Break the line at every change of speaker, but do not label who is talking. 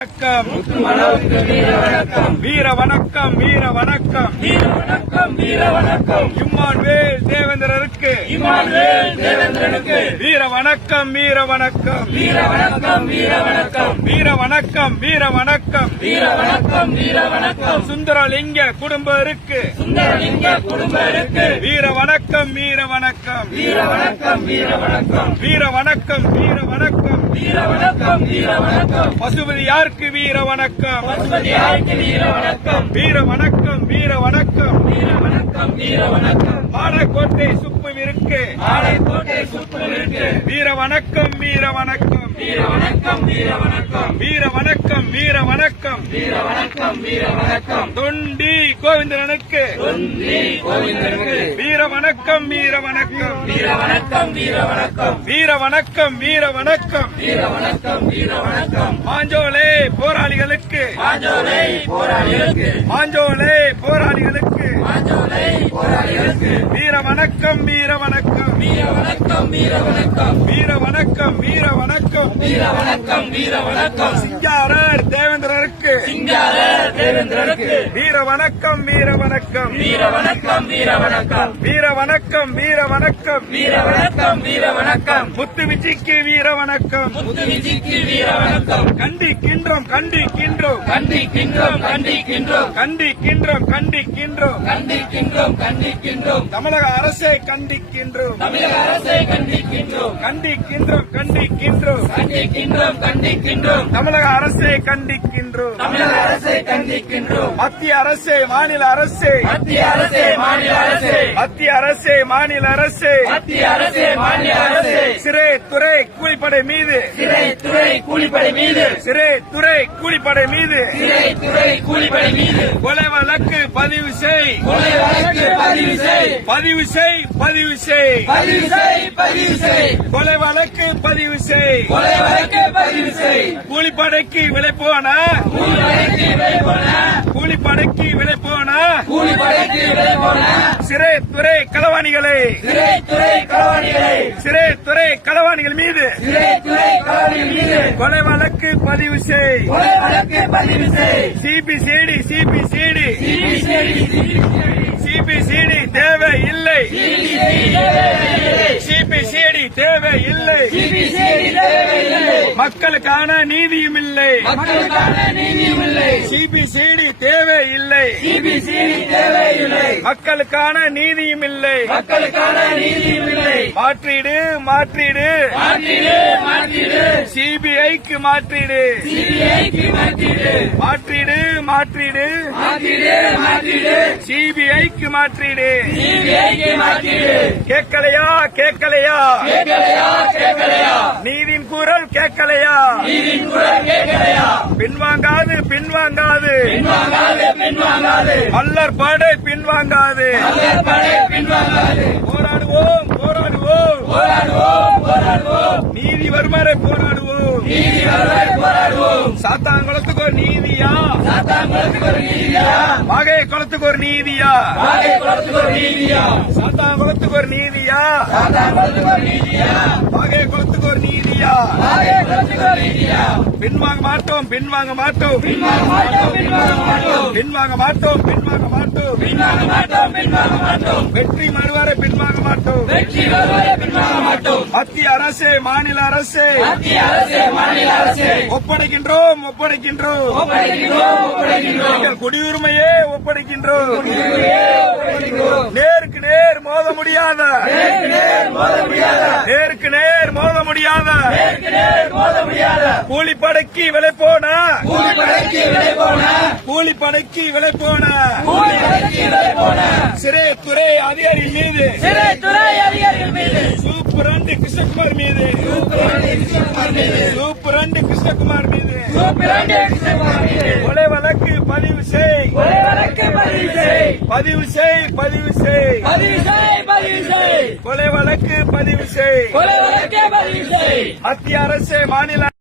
வணக்கம் வீர வணக்கம் வீர வணக்கம்
வீர வணக்கம் வீர வணக்கம்
இம்மானுவேல் தேவேந்திரருக்கு.
இமானுவேல் தேவேந்திரனுக்கு
வீர வணக்கம் வீர வணக்கம்
வீர வணக்கம் வீர வணக்கம்
வீர வணக்கம் வீர வணக்கம்
வீர வணக்கம் வீர வணக்கம்
சுந்தரலிங்க குடும்பருக்கு.
சுந்தரலிங்க குடும்பருக்கு
வீர வணக்கம் வீர வணக்கம்
வீர வணக்கம் வீர வணக்கம்
வீர வணக்கம் வீர வணக்கம்
வீர வணக்கம் வீர வணக்கம்.
பசுபதி யாருக்கு வீர வணக்கம்?
பசுபதியாருக்கு வீர வணக்கம்?
வீர வணக்கம் வீர வணக்கம்.
வீர வணக்கம் வீர வணக்கம்.
பாலக்கோட்டை சுப்புவிற்கு
சுற்றிலிருக்கு
வீர வணக்கம் வீர வணக்கம்.
வீர வணக்கம் வீர வணக்கம்.
வீர வணக்கம் வீர வணக்கம்.
வீர வணக்கம் வீர வணக்கம்.
தொண்டி கோவிந்தனுக்கு வீர வணக்கம் வீர வணக்கம்.
வீர வணக்கம் வீர வணக்கம்.
வீர வணக்கம் வீர வணக்கம்.
வீர வணக்கம் வீர வணக்கம்.
மாஞ்சோலை போராளிகளுக்கு.
மாஜோலை போராளிகளுக்கு.
மாஞ்சோலை போராளிகளுக்கு. வீர வணக்கம் வீர வணக்கம்
வீர வணக்கம் வீர வணக்கம்
வீர வணக்கம் வீர வணக்கம்
வீர வணக்கம் வீர வணக்கம்
சிங்காரர் தேவேந்திரருக்கு.
சிங்கார தேவேந்திரனுக்கு
வீர வணக்கம் வீர வணக்கம்
வீர வணக்கம் வீர வணக்கம்
வீர வணக்கம் வீர வணக்கம்
வீர வணக்கம் வீர வணக்கம்
முத்து விஜிக்கு வீர வணக்கம்
முத்து விஜிக்கு வீர வணக்கம்
கண்டிக்கின்றோம் கண்டிக்கின்றோம்.
கண்டிக்கின்றோம் கண்டிக்கின்றோம்.
கண்டிக்கின்றோம் கண்டிக்கின்றோம்.
கண்டிக்கின்றோம் கண்டிக்கின்றோம்.
தமிழக அரசை கண்டிக்கின்றோம்.
தமிழக அரசை கண்டிக்கின்றோம்.
கண்டிக்கின்றோம் கண்டிக்கின்றோம்.
கண்டிக்கின்றோம் கண்டிக்கின்றோம்.
தமிழக அரசை கண்டிக்கின்றோம்.
தமிழக அரசை கண்டிக்கின்றோம்.
மத்திய அரசு மாநில அரசு.
மத்திய அரசே மாநில அரசே.
மத்திய அரசு மாநில அரசு.
மத்திய அரசே மாநில அரசே.
சிறை துறை கூலிப்படை மீது.
சிறை துறை கூலிப்படை மீது.
சிறை துறை கூலிப்படை மீது.
சிறை துறை கூலிப்படை மீது.
கொலை வழக்கு பதிவு செய்.
கொலை வழக்கு பதிவு செய்.
பதிவு செய் பதிவு செய்.
பதிவு செய் பதிவு செய்.
கொலை வழக்கு பதிவு செய்.
கொலை வழக்கு பதிவு செய்.
கூலிப்படைக்கு விலை போன.
கூலிப்படைக்கு விலை போன.
கூலிப்படைக்கு விலை போன.
கூலிப்படைக்கு விலை போன.
சிறை துறை களவாணிகளை.
சிறை துறை களவாணிகளை.
சிறை துறை களவாணிகள் மீது.
சிறை துறை களவாணிகள் மீது.
கொலை வழக்கு பதிவு செய்.
கொலை வழக்கு பதிவு செய்.
CPCT CPCT. சிபிசிடி தேவை இல்லை. சிபிசிடி தேவை இல்லை. மக்களுக்கான நீதியும் இல்லை.
மக்களுக்கான நீதியும் இல்லை.
சிபிசிடி தேவை இல்லை.
சிபிசிஐடி தேவையில்லை
மக்களுக்கான நீதியும் இல்லை.
மக்களுக்கான நீதியும் இல்லை.
மாற்றீடு மாற்றீடு.
மாற்றிடு மாற்றிடு.
சிபிஐக்கு மாற்றீடு.
சிபிஐக்கு மாற்றிடு.
மாற்றீடு மாற்றீடு.
மாற்றிடு மாற்றிடு.
சிபிஐக்கு மாற்றீடு.
சிபிஐக்கு மாற்றிடு.
கேட்கலையா கேட்கலையா?
கேட்கலையா கேட்கலையா?
நீதியின் குரல் கேட்கலையா?
நீதியின் குரல் கேட்கலையா?
பின்வாங்காது பின்வாங்காது.
பின்வாங்காது பின்வாங்காது.
மல்லர் படை பின்வாங்காது.
மலர் படை பின்வாங்காது.
போராடுவோம் போராடுவோம்.
போராடுவோம் போராடுவோம்.
நீதி வருமாறு போராடுவோம்
நீதி வரவே போராடுவோம்
சாத்தாங்குளத்துக்கு ஒரு நீதியா
சாத்தாங்குளத்துக்கு ஒரு நீதியா
மாகை குளத்துக்கு ஒரு நீதியா
மாகை குளத்துக்கு ஒரு நீதியா
சாத்தாங்குளத்துக்கு ஒரு நீதியா
சாத்தாங்குளத்துக்கு ஒரு நீதியா
மாகை குளத்துக்கு ஒரு நீதியா
மாகை குளத்துக்கு ஒரு நீதியா
பின்வாங்க மாட்டோம் பின்வாங்க மாட்டோம்
பின்வாங்க மாட்டோம் பின்வாங்க மாட்டோம்
பின்வாங்க மாட்டோம் பின்வாங்க மாட்டோம்
பின்வாங்க மாட்டோம் பின்வாங்க மாட்டோம்
வெற்றி மறுவாரை பின் மாட்டோம்.
வெற்றி வருவரை பின்வாங்க மாட்டோம்.
மத்திய அரசு மாநில அரசு.
மத்திய அரசு மாநில அரசு.
ஒப்படைக்கின்றோம் ஒப்படைக்கின்றோம்.
ஒப்படைக்கின்றோம் ஒப்படைக்கின்றோம்.
எங்கள் குடியுரிமையே ஒப்படைக்கின்றோம். நேருக்கு நேர் மோத முடியாத
நேருக்கு நேர் மோத முடியாத
முடியாத
கூலி
படைக்கு விலை போன.
கூலி
படைக்கு விலை போன. துறை அதிகாரிகள் மீது.
சிறைத்துறை அதிகாரிகள் மீது.
சூப்பர் அண்டு கிருஷ்ணகுமார் மீது.
சூப்பர்
அண்டு கிருஷ்ணகுமார் மீது. கொலை வழக்கு பதிவு செய்.
பதிவு செய்.
பதிவு செய் பதிவு செய்.
பதிவு செய். பதிவு செய்.
கொலை வழக்கு பதிவு செய்.
கொலை வழக்கு பதிவு செய்.
மத்திய அரசு மாநில